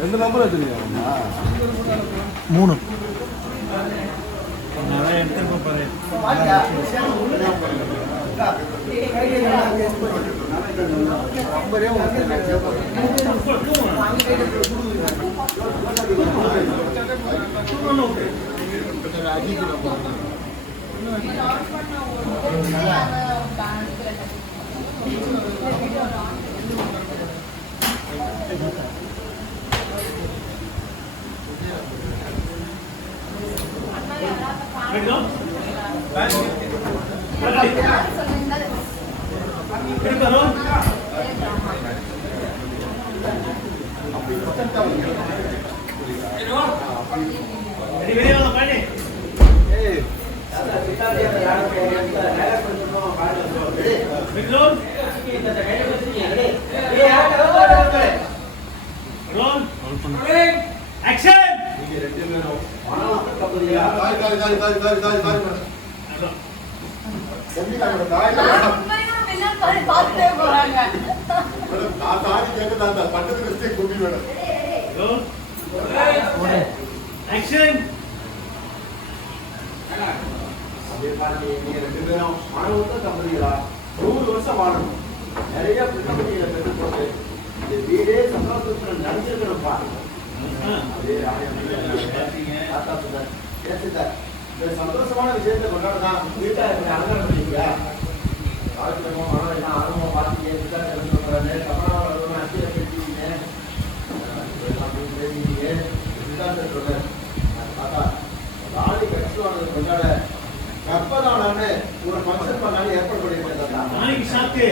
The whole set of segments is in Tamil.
ரெண்டு நம்பர் வச்சுருக்கீங்களா? 3 நிறைய எடுத்துட்டு போறேன். சந்தோஷமான விஷயத்தை கொண்டாடுதான் வீட்டை அலங்காரம் பண்ணிருக்கீங்க. ஆரோக்கியமும் மனம் எல்லாம் ஆர்வமா பார்த்தீங்க. அச்சியை பேசிட்டீங்க, பார்த்தா ராணி கட்சியானது கொண்டாட கற்பதானு ஒரு ஃபங்க்ஷன் பண்ணாலும் ஏற்பாடு பண்ணிருக்கேன். நாளைக்கு சாப்பிட்டு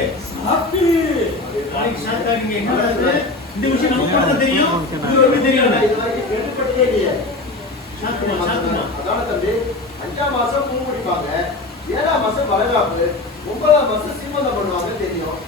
இந்த விஷயம் நமக்கு தெரியும், தெரியும் இது வரைக்கும் கேள்விப்பட்டதே இல்லையே. அதான தம்பி 5ஆம் மாசம் பூ முடிப்பாங்க, 7ஆம் மாசம் வளகாப்பு, 9ஆம் மாசம் சீமந்தம் பண்ணுவாங்க தெரியும்.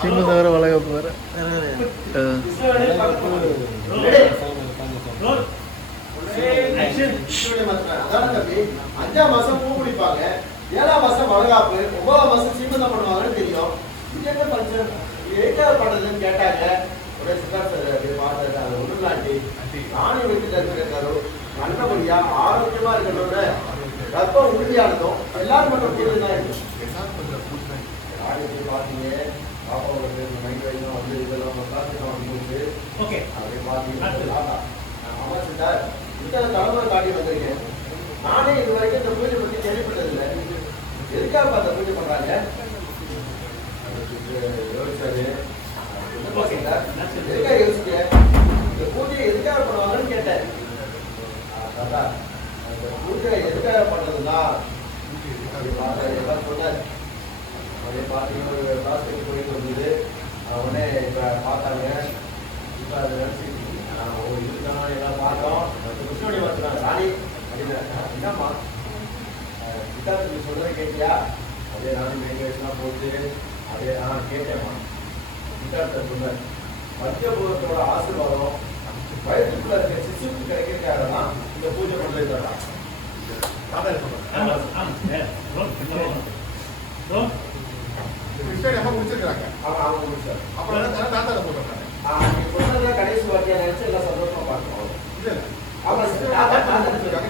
சீமந்தவர வளகாப்பு வேற. 5ஆம் மாசம் பூ முடிப்பாங்க, 7ஆம் மாசம் வளகாப்பு, 9ஆம் மாசம் சீமந்தம் பண்ணுவாங்கன்னு தெரியும். இது என்ன ஃபங்க்ஷன், எயிட்டாவது பண்ணதுன்னு கேட்டாங்க. ஒரே சித்தார்த்த பார்த்தாரு ஒன்றுலாண்டி ராணி வீட்டில் இருக்கிற நல்லபடியா ஆரோக்கியமா இருக்கிறதோட ரத்தம் உறுதியானதும் எல்லாரும் மட்டும் கேள்வி தான் இருக்கு. ராணி பார்த்தீங்க, பாப்பாவோட மைண்ட் வரைக்கும் வந்து இதெல்லாம் வந்து அப்படி பார்த்தீங்கன்னா அமைச்சிட்டார். இத்தனை தலைமுறை காட்டி வந்திருக்கேன். நானே இது வரைக்கும் இந்த பூஜை பற்றி கேள்விப்பட்டதில்லை. எதுக்காக அந்த பூஜை பண்றாங்க யோசிச்சாரு. எதுக்காக யோசிக்க இந்த பூஜையை எதுக்காக பண்ணுவாங்கன்னு கேட்டேன். அந்த பூஜை எதுக்காக பண்றதுன்னா எல்லாம் சொன்னார். அப்படியே பார்த்தீங்கன்னா ஒரு கிளாஸுக்கு போயிட்டு வந்தது. உடனே இப்போ பார்த்தாங்க. இப்போ அதை நினச்சி இதுதான் எல்லாம் பார்த்தோம். கிருஷ்ணோடைய வச்சுனாங்க ராணி அப்படின்னு. என்னம்மா சித்தார்த்துக்கு சொல்றதை கேட்டியா? அதே ராணி மேங்கேஷ்லாம் போட்டு அதே நான் கேட்டேம்மா. சித்தார்த்த சொன்னார், பஞ்சபூதத்தோட ஆசீர்வாதம் வயிற்றுக்குள்ள இருக்க சிசுக்கு கிடைக்கிறதுக்காக தான் இந்த பூஜை பண்றது தான். முடிச்சிருக்காங்க. அவங்க முடிச்சாரு. அப்புறம் தாத்தா போட்டுருக்காங்க. கடைசி வாட்டியா நினைச்சு எல்லாம் சந்தோஷமா பார்க்கணும்.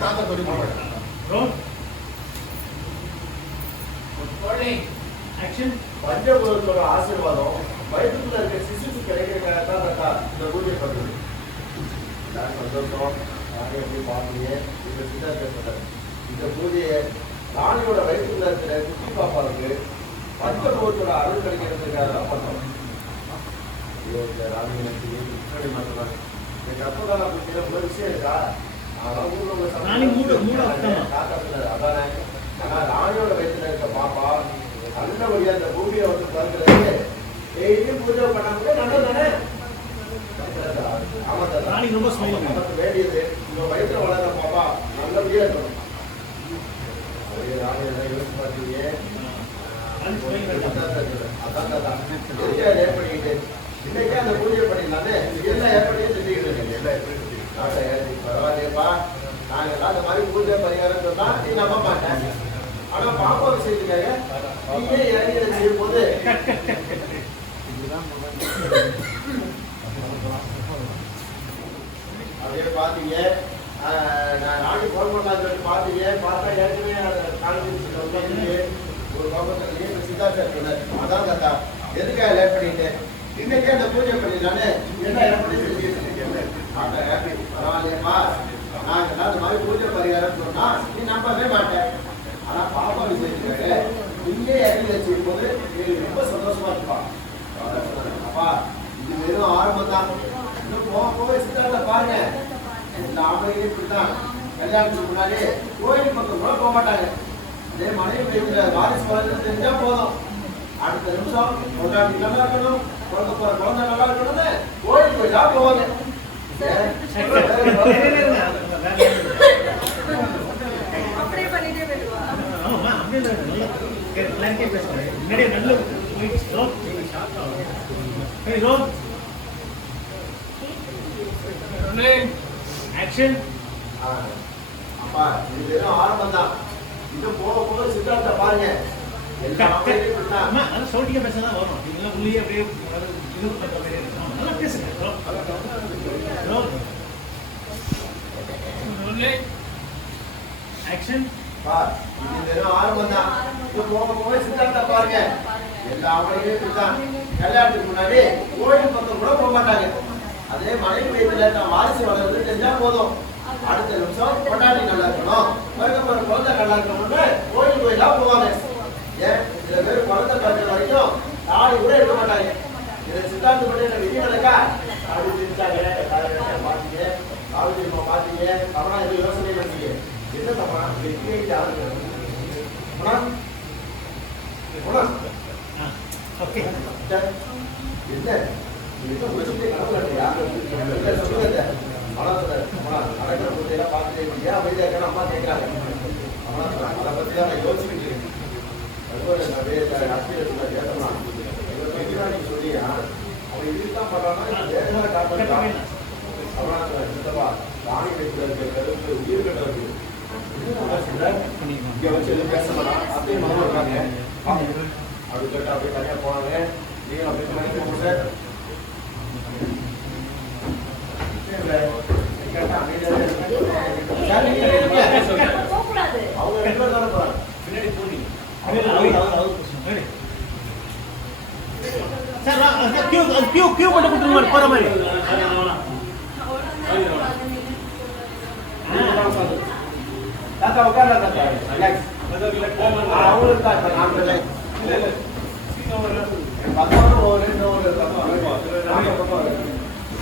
தாத்தா சொல்லி பஞ்சபூதத்தோட ஆசீர்வாதம் வயிற்றுக்குள்ள இருக்க சிசுக்கு கிடைக்கிறதுக்காக தான் இந்த பூஜை பண்றது. சந்தோஷம். நானே எப்படி பார்த்தீங்க இந்த சித்தார்த்த இந்த பூஜையை ராணியோட வயிற்றுக்குள்ள இருக்கிற குட்டி பாப்பாவுக்கு பஞ்சபூதத்தோட அருள் கிடைக்கிறதுக்காக தான் பண்ணோம். ராணி முன்னாடி மாற்றலாம். இந்த கற்பகால பூஜையில ஒரு விஷயம் இருக்கா? அதான் ராணியோட வயிற்றுல இருக்க பாப்பா நல்லபடியா அந்த பூமியை வந்து பிறகுறது டெய்லியும் பூஜை பண்ண கூட நல்லது தானே. ஆமா சார், ராணி ரொம்ப ஸ்மைலிங். நமக்கு வேண்டியது உங்க வயிற்றுல வளர்ற பாப்பா நல்லபடியா இருக்கணும். அதே ராணி எல்லாம் யோசிச்சு பார்த்தீங்க. ராணி ஸ்மைலிங் அதான் எதுக்காக ஏற்படுத்திட்டு இன்னைக்கே அந்த பூஜை பண்ணிடலான்னு எல்லாம் ஏற்படுத்தி செஞ்சுக்கிட்டு இருக்கீங்க. எல்லாம் எப்படி பரவாயில்லையப்பா, நாங்கெல்லாம் அந்த மாதிரி பூஜை பரிகாரம் சொன்னா நீ நம்ப மாட்டேன். ஆனா பாப்பா விஷயத்துக்காக நீயே இறங்கி செய்யும் போது அப்படியே பாத்தீங்க. நான் ராணி போன் பண்ணலாம் சொல்லிட்டு பாத்தீங்க. பார்த்தா ஏற்கனவே காலேஜ் ஒரு கோபத்திலேயே சித்தார்த்தா சொன்னார். அதான் தாத்தா எதுக்காக லேட் பண்ணிட்டு இன்னைக்கே அந்த பூஜை பண்ணிடலான்னு என்ன ஏற்படி செஞ்சுட்டு பரவாயில்லையப்பா, நாங்கெல்லாம் அந்த மாதிரி பூஜை பரிகாரம் சொன்னா நீ நம்பவே மாட்டேன். ஆனா பாப்பா விஷயத்துக்காக நீயே இறங்கி செய்யும் போது எங்களுக்கு ரொம்ப சந்தோஷமா இருப்பா. அப்பா இது வெறும் ஆரம்பம் தான். இன்னும் போக போக சித்தார்த்த பாருங்க, இந்த ஆம்பளையே இப்படித்தான். கல்யாணத்துக்கு முன்னாடி கோயில் பக்கம் கூட போக மாட்டாங்க. அதே மனைவி வீட்டுல வாரிசு வளர்ந்து தெரிஞ்சா போதும், அடுத்த நிமிஷம் கொண்டாடி நல்லா இருக்கணும், குழந்தை போற குழந்தை நல்லா இருக்கணும்னு கோயில் கோயிலா போவாங்க. அப்படியே பண்ணிட்டே போயிடுவா. ஆமா அப்படியே நல்ல கிளாரிட்டியா பேசுறேன். முன்னாடியே நல்ல ஆக்ஷன். அப்பா இது வெறும் ஆரம்பம் தான். இன்னும் போக போக சித்தார்த்த பாருங்க, எல்லா ஆம்பளையும் இப்படித்தான். ஆமா அதெல்லாம் சோட்டியா பேசதான் வரும். நீங்களாம் உள்ளே அப்படியே இது பண்ற மாதிரி இருக்கும். நல்லா பேசுங்க. ஆக்ஷன். பா இது வெறும் ஆரம்பம் தான். இன்னும் போக போக சித்தார்த்த பாருங்க, எல்லா ஆம்பளையும் இப்படித்தான். கல்யாணத்துக்கு முன்னாடி கோயில் பக்கம் கூட போக மாட்டாங்க. அதே மனைவி வீட்டுல நான் வாரிசு வளர்றது தெரிஞ்சா போதும், அடுத்த நிமிஷம் கொண்டாடி நல்லா இருக்கணும், பிறகு குழந்தை நல்லா இருக்கணும்னு கோயில் கோயிலா போவாங்க. ஏன் சில பேர் குழந்தை பிறந்த வரைக்கும் தாலி கூட எடுக்க மாட்டாங்க. இதை சித்தாந்த பண்ணி விதி நடக்கா அப்படி சிரிச்சாங்க. பாத்தீங்க காவிரிமா பாத்தீங்க, தவறா எதுவும் யோசனை பண்ணீங்க. என்ன தப்பா வெற்றியை ஆளுங்க ஓகே என்ன என்ன முடிச்சுட்டு கடவுள் இல்லையா சொல்லுங்க. நடக்கிற பூஜையெல்லாம் பார்த்துட்டே ஏன் அமைதியா இருக்க அம்மா கேட்கிறாங்க. அதை பத்தி தான் நான் யோசிச்சுட்டு இருக்கேன். அதுபோல கேட்டலாம் நீங்க சொல்லியா அவன் இதுதான் பண்றான்னா வேதனை காப்பது சித்தப்பா ராணி வீட்டுல இருக்க கருத்து உயிர் கட்ட இருக்கு. இங்க வச்சு எதுவும் பேச மாட்டான். அப்படியே மனம் இருக்காங்க அப்படி சொல்லிட்டு அப்படியே தனியா போனாங்க. நீங்க அப்படி போங்க சார். அவங்க ரெண்டு பேர் தானே போறாங்க. பின்னாடி போறீங்க. சார் கியூ மட்டும் கொடுத்துருங்க போற மாதிரி. தாத்தா உட்கார்ந்தா தாத்தா ரிலாக்ஸ். அவங்களுக்கு தான் இப்ப நான் ரிலாக்ஸ். பத்தோட ஒரு ரெண்டு ஒரு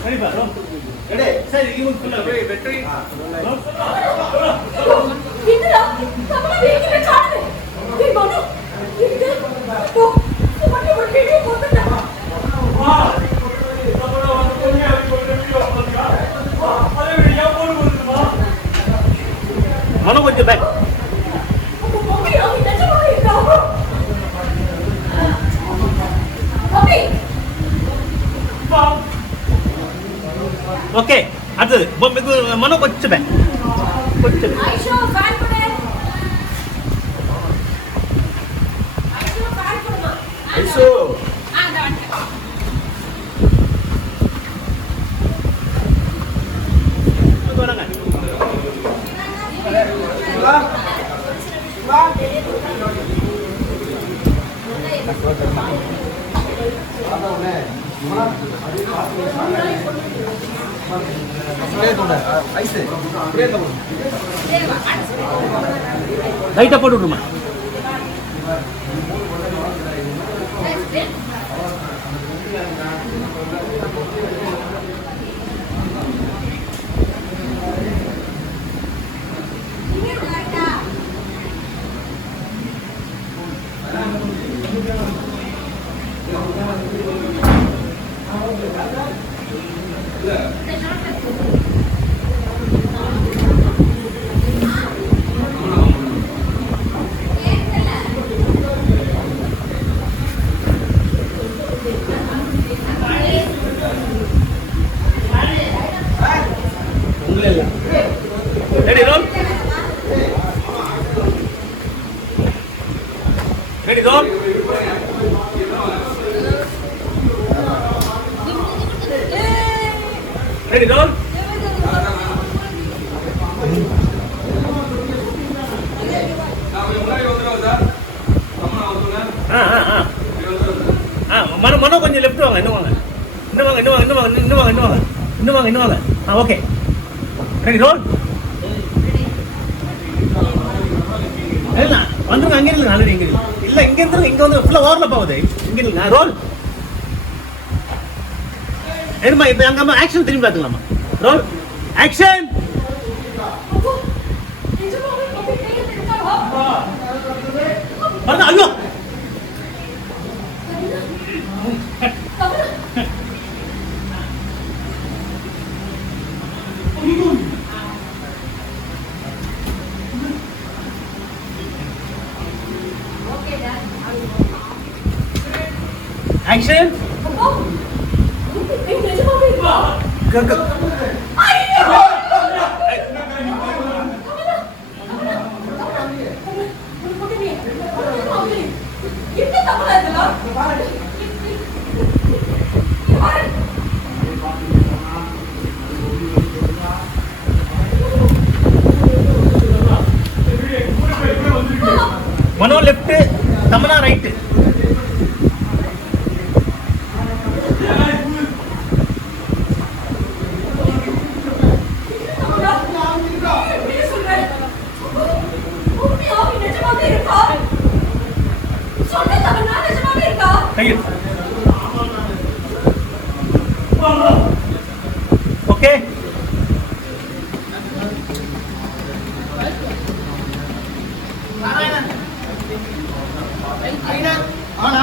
கண்டிப்பா ரெடி சார் இவங்க வெற்றி என்னடா கமலா வீட்டுல காணு. நீ போடு. இது போ. உடனே ஒரு வீடியோ போட்டுடா. வா. கமலா வந்து போய் அவ போட்டு வீடியோ போடுறா. வா. அதே வீடியோ போடு போடுமா. மனோ கொஞ்சம் பேக். அப்போ போய் அவ நிஜமா இருக்கா? ஓகே. வா. ஓகே அடுத்தது மனோ கொஞ்சம் பேக். கொஞ்சம் ஐஷோ ஃபேன் பண்ணு. ஐஷோ ஃபேன் பண்ணுமா. ஐசோ அந்த வந்து வராங்க. சிவா சிவா ஆனவனே இவனா அப்படியே ஐஸ் அப்படியே தம்பு லைட்டா போட்டு விடுமா. Ready role. மனோ கொஞ்சம் லெஃப்ட் வாங்க, இன்னும் வாங்க, இன்னும் வாங்க, இன்னும் வாங்க, இன்னும் வாங்க, இன்னும் வாங்க, இன்னும் வாங்க, இன்னும் வாங்க, இன்னும் வாங்க. Okay ready role. இல்ல வந்துருங்க, அங்கே இல்லைங்க, ஆல்ரெடி இங்கே இல்லை, இங்கே இருந்துருங்க, இங்கே வந்து ஃபுல்லாக ஓவரில் போகுது, இங்கே இல்லைங்க. ரோல். என்னம்மா இப்போ அங்கே அம்மா ஆக்ஷன் திரும்பி பார்த்துக்கலாமா? Roll action. ஐயோ action. Mano left, Tamannaah right. Okay ஆனா